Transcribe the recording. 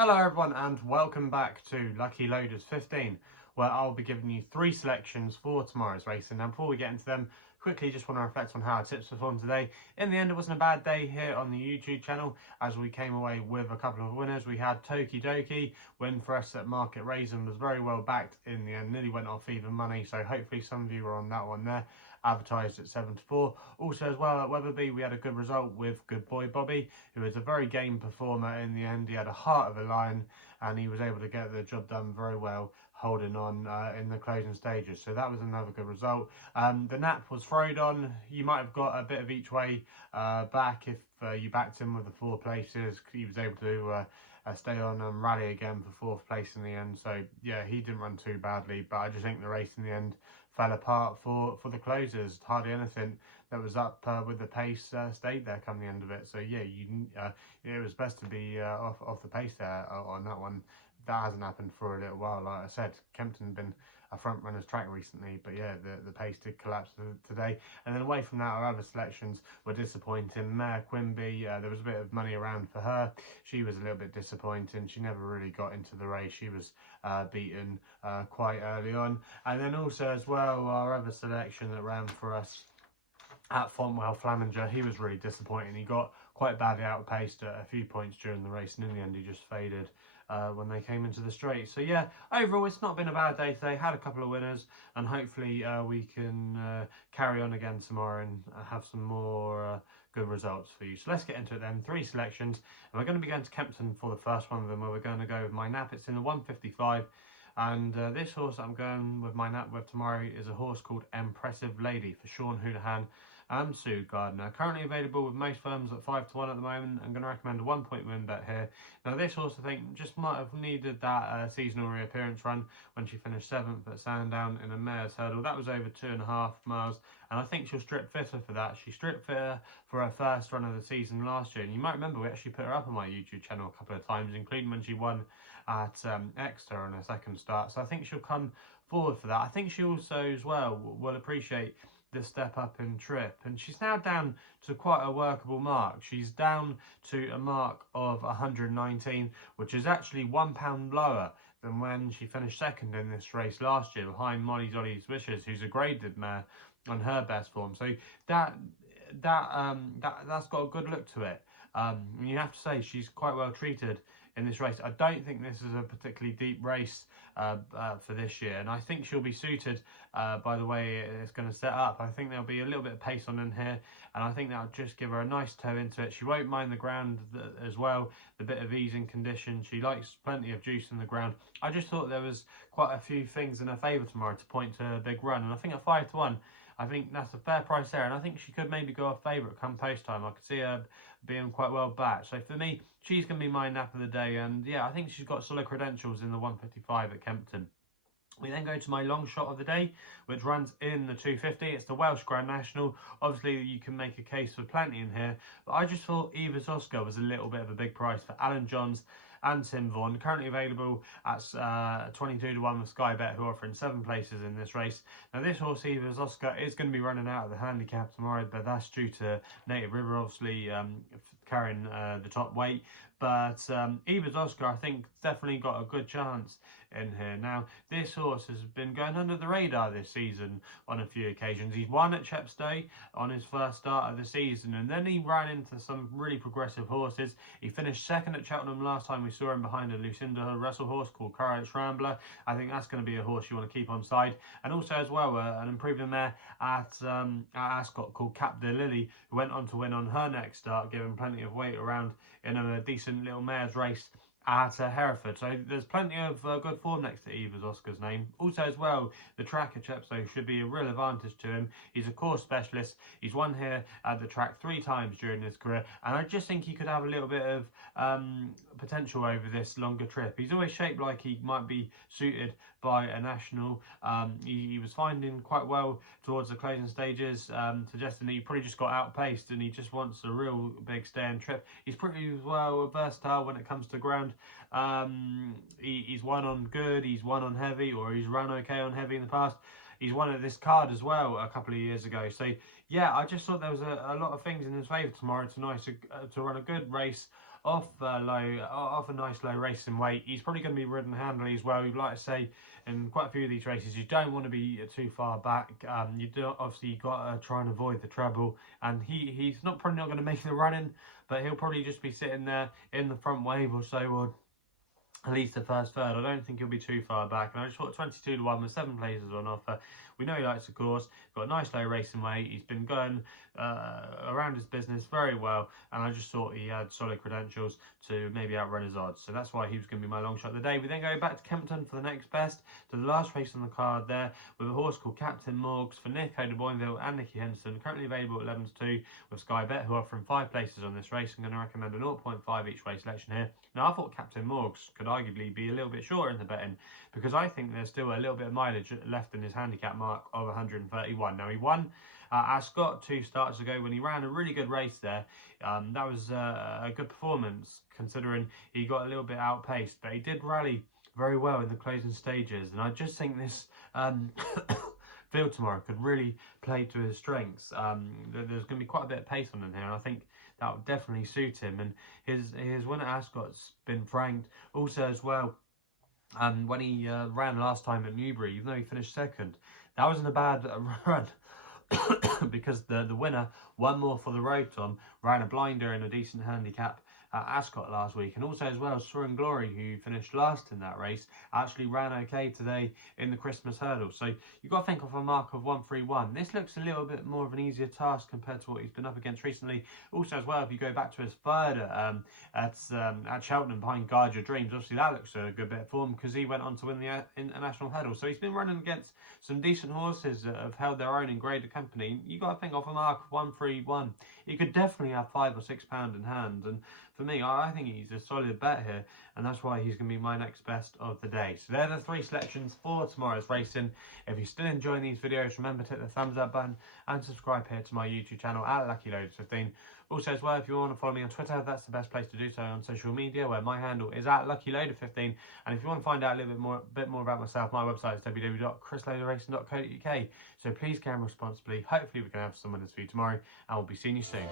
Hello everyone and welcome back to Lucky Loaders 15, where I'll be giving you 3 selections for tomorrow's racing. Now before we get into them, quickly just want to reflect on how our tips performed today. In the end, it wasn't a bad day here on the YouTube channel as we came away with a couple of winners. We had Toki Doki win for us at Market Raisin, was very well backed in the end, nearly went off even money, so hopefully some of you were on that one there. Advertised at 7-4. Also as well at Wetherby we had a good result with Good Boy Bobby, who is a very game performer in the end. He had a heart of a lion and he was able to get the job done very well, holding on in the closing stages, so that was another good result. The nap was throwed on. You might have got a bit of each way back if you backed him with the 4 places. He was able to stay on and rally again for 4th place in the end, so yeah, he didn't run too badly, but I just think the race in the end fell apart for the closers. Hardly anything that was up with the pace stayed there come the end of it, so yeah, it was best to be off the pace there on that one. That hasn't happened for a little while. Like I said, Kempton had been a front runner's track recently, but yeah, the pace did collapse today. And then away from that, our other selections were disappointing. Mare Quimby, there was a bit of money around for her. She was a little bit disappointing. She never really got into the race. She was beaten quite early on. And then also as well, our other selection that ran for us at Fontwell, Flaminger, he was really disappointing. He got quite badly outpaced at a few points during the race, and in the end he just faded when they came into the straight. So yeah, overall it's not been a bad day today. Had a couple of winners, and hopefully we can carry on again tomorrow and have some more good results for you. So let's get into it then. 3 selections, and we're going to be going to Kempton for the first one of them, where we're going to go with my nap. It's in the 155. And this horse that I'm going with my nap with tomorrow is a horse called Empressive Lady for Sean Houlihan and Sue Gardner. Currently available with most firms at 5-1 at the moment. I'm going to recommend a 1-point win bet here. Now this horse I think just might have needed that seasonal reappearance run when she finished 7th at Sandown in a mare's hurdle. That was over 2.5 miles, and I think she'll strip fitter for that. She stripped fitter for her first run of the season last year, and you might remember we actually put her up on my YouTube channel a couple of times, including when she won at Exeter on her second start. So I think she'll come forward for that. I think she also as well will appreciate the step up in trip, and she's now down to quite a workable mark. She's down to a mark of 119, which is actually £1 lower than when she finished second in this race last year behind Molly Dolly's Wishes, who's a graded mare on her best form. So that's got a good look to it. You have to say she's quite well treated in this race. I don't think this is a particularly deep race for this year, and I think she'll be suited by the way it's going to set up. I think there'll be a little bit of pace on in here, and I think that'll just give her a nice toe into it. She won't mind the ground as well, the bit of ease and condition. She likes plenty of juice in the ground. I just thought there was quite a few things in her favour tomorrow to point to a big run, and I think at 5-1 I think that's a fair price there, and I think she could maybe go off favourite come post time. I could see her being quite well backed. So for me, she's going to be my nap of the day, and yeah, I think she's got solid credentials in the 155 at Kempton. We then go to my long shot of the day, which runs in the 250. It's the Welsh Grand National. Obviously, you can make a case for plenty in here, but I just thought Eva's Oskar was a little bit of a big price for Alan Johns and Tim Vaughan. Currently available at 22-1 with SkyBet, who are offering 7 places in this race. Now, this horse, Eva's Oskar, is going to be running out of the handicap tomorrow, but that's due to Native River obviously carrying the top weight. But Eva's Oskar, I think, definitely got a good chance in here. Now, this horse has been going under the radar this season on a few occasions. He's won at Chepstow on his first start of the season, and then he ran into some really progressive horses. He finished second at Cheltenham last time we saw him behind a Lucinda Russell horse called Courage Rambler. I think that's going to be a horse you want to keep on side. And also as well, an improving mare at Ascot called Cap de Lily, who went on to win on her next start, giving plenty of weight around in a decent little mare's race at Hereford. So there's plenty of good form next to Eva's Oskar's name. Also as well, the track at Chepstow should be a real advantage to him. He's a course specialist. He's won here at the track 3 times during his career, and I just think he could have a little bit of potential over this longer trip. He's always shaped like he might be suited by a national. He was finding quite well towards the closing stages, suggesting that he probably just got outpaced and he just wants a real big stay and trip. He's pretty well versatile when it comes to ground. He's won on good, he's won on heavy, or he's run okay on heavy in the past. He's won at this card as well a couple of years ago. So yeah, I just thought there was a lot of things in his favour tomorrow tonight to run a good race off a nice low racing weight. He's probably going to be ridden handily as well. You'd like to say in quite a few of these races, you don't want to be too far back. You do obviously got to try and avoid the treble, and he's probably not going to make the running, but he'll probably just be sitting there in the front wave or so, or at least the first third. I don't think he'll be too far back. And I just thought 22 to 1 with 7 places on offer. We know he likes the course. Got a nice low racing weight. He's been going around his business very well, and I just thought he had solid credentials to maybe outrun his odds. So that's why he was going to be my long shot of the day. We then go back to Kempton for the next best, to the last race on the card there, with a horse called Captain Morgs for Nico de Boinville and Nicky Henson, currently available at 11 to 2 with SkyBet, who are offering 5 places on this race. I'm going to recommend a 0.5 each way selection here. Now, I thought Captain Morgs could arguably be a little bit shorter in the betting, because I think there's still a little bit of mileage left in his handicap mark of 131. Now, he won Ascot 2 starts ago when he ran a really good race there. That was a good performance considering he got a little bit outpaced, but he did rally very well in the closing stages, and I just think this field tomorrow could really play to his strengths. There's going to be quite a bit of pace on him here, and I think that would definitely suit him. And his win at Ascot's been franked also as well. When he ran last time at Newbury, even though he finished second, that wasn't a bad run. Because the winner, one more for the road, Tom, ran a blinder in a decent handicap at Ascot last week. And also as well, Soaring Glory, who finished last in that race, actually ran okay today in the Christmas hurdle. So you've got to think of a mark of 131. This looks a little bit more of an easier task compared to what he's been up against recently. Also as well, if you go back to his third at Cheltenham behind Guard Your Dreams, obviously that looks a good bit of form because he went on to win the international hurdle. So he's been running against some decent horses that have held their own in graded company. You've got to think of a mark of 131. He could definitely have £5 or £6 in hand, and for me, I think he's a solid bet here, and that's why he's going to be my next best of the day. So they're the 3 selections for tomorrow's racing. If you're still enjoying these videos, remember to hit the thumbs up button and subscribe here to my YouTube channel at LuckyLoaders15. Also as well, if you want to follow me on Twitter, that's the best place to do so on social media, where my handle is at LuckyLoader15. And if you want to find out a little bit more about myself, my website is www.chrisloaderracing.co.uk. So please gamble responsibly. Hopefully we can have some winners for you tomorrow, and we'll be seeing you soon.